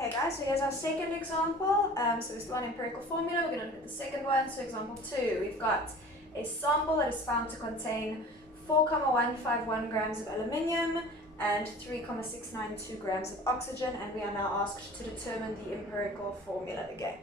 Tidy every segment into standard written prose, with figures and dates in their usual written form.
Okay guys, so here's our second example. So we're still on empirical formula. We're going to look at the second one. So example 2, we've got a sample that is found to contain 4,151 grams of aluminium and 3,692 grams of oxygen, and we are now asked to determine the empirical formula again.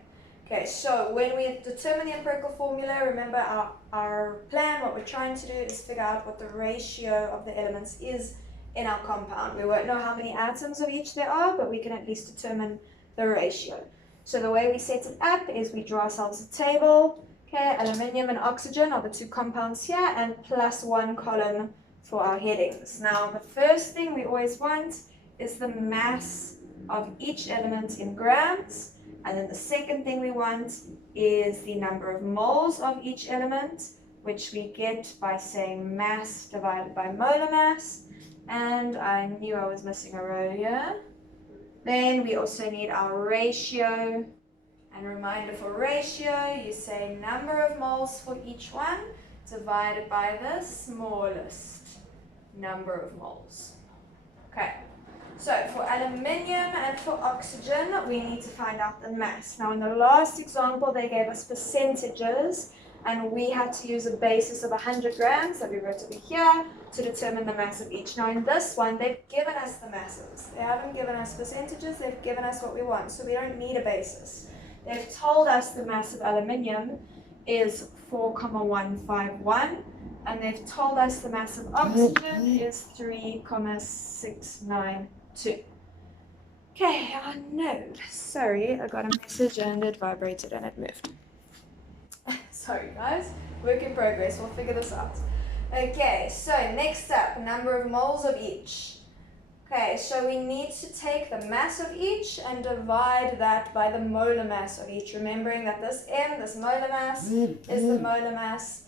Okay, so when we determine the empirical formula, remember our plan, what we're trying to do is figure out what the ratio of the elements is in our compound. We won't know how many atoms of each there are, but we can at least determine the ratio. So the way we set it up is we draw ourselves a table. Okay, aluminium and oxygen are the two compounds here, and plus one column for our headings. Now, the first thing we always want is the mass of each element in grams, and then the second thing we want is the number of moles of each element, which we get by saying mass divided by molar mass. And I knew I was missing a row here. Then we also need our ratio. And reminder for ratio, you say number of moles for each one divided by the smallest number of moles. Okay, so for aluminium and for oxygen, we need to find out the mass. Now in the last example, they gave us percentages, and we had to use a basis of 100 grams that we wrote over here to determine the mass of each. Now in this one, they've given us the masses. They haven't given us percentages, they've given us what we want, so we don't need a basis. They've told us the mass of aluminium is 4,151, and they've told us the mass of oxygen is 3,692. Okay, our node. Sorry, I got a message and it vibrated and it moved. Sorry guys, work in progress, we'll figure this out. Okay, so next up, number of moles of each. Okay, so we need to take the mass of each and divide that by the molar mass of each, remembering that this M, this molar mass, is the molar mass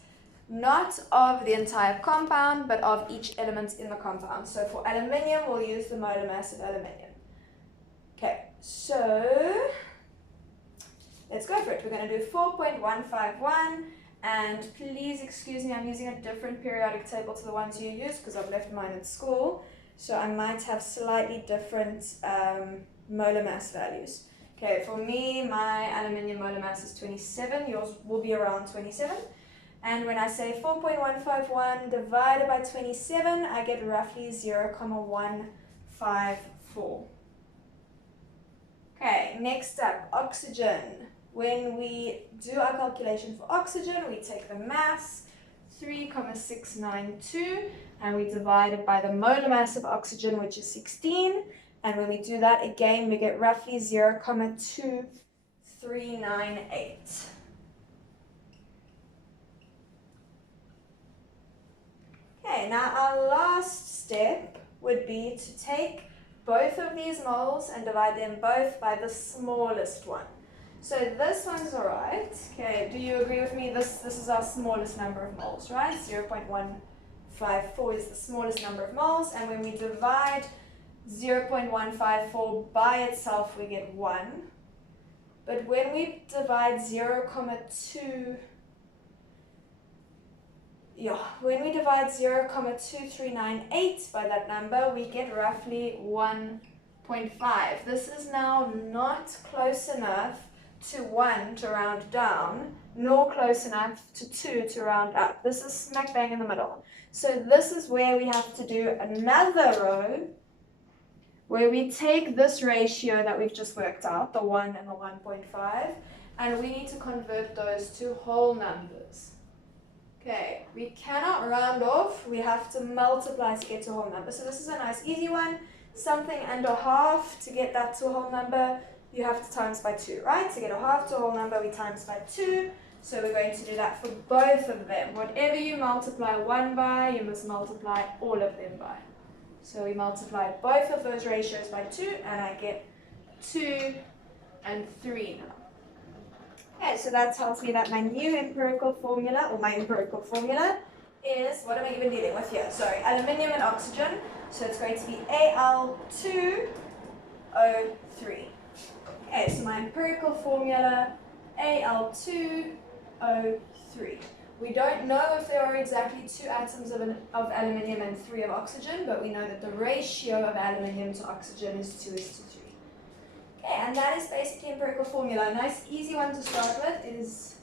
not of the entire compound, but of each element in the compound. So for aluminium, we'll use the molar mass of aluminium. Okay, so let's go for it. We're going to do 4.151, and please excuse me, I'm using a different periodic table to the ones you use because I've left mine at school. So I might have slightly different molar mass values. Okay, for me, my aluminium molar mass is 27. Yours will be around 27. And when I say 4.151 divided by 27, I get roughly 0.154. Okay, next up, oxygen. When we do our calculation for oxygen, we take the mass, 3,692, and we divide it by the molar mass of oxygen, which is 16. And when we do that again, we get roughly 0.2398. Okay, now our last step would be to take both of these moles and divide them both by the smallest one. So this one's alright. Okay, do you agree with me? This is our smallest number of moles, right? 0.154 is the smallest number of moles, and when we divide 0.154 by itself, we get 1. But when we divide 0.2398 by that number, we get roughly 1.5. This is now not close enough to 1 to round down, nor close enough to 2 to round up. This is smack bang in the middle. So this is where we have to do another row where we take this ratio that we've just worked out, the 1 and the 1.5, and we need to convert those to whole numbers. Okay, we cannot round off, we have to multiply to get to a whole number. So this is a nice easy one, something under half. To get that to a whole number, you have to times by 2, right? To get a half to a whole number, we times by 2. So we're going to do that for both of them. Whatever you multiply 1 by, you must multiply all of them by. So we multiply both of those ratios by 2, and I get 2 and 3 now. Okay, so that tells me that my new empirical formula, or my empirical formula, is, what am I even dealing with here? Sorry, aluminium and oxygen. So it's going to be Al2O3. Okay, so my empirical formula, Al2O3. We don't know if there are exactly 2 atoms of aluminium and 3 of oxygen, but we know that the ratio of aluminium to oxygen is 2:3. Okay, and that is basically empirical formula. A nice easy one to start with. It is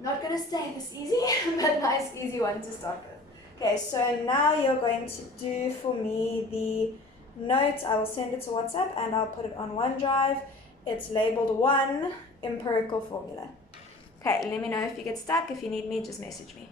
not going to stay this easy, but nice easy one to start with. Okay, so now you're going to do for me the note. I will send it to WhatsApp and I'll put it on OneDrive. It's labeled 1 empirical formula. Okay, let me know if you get stuck. If you need me, just message me.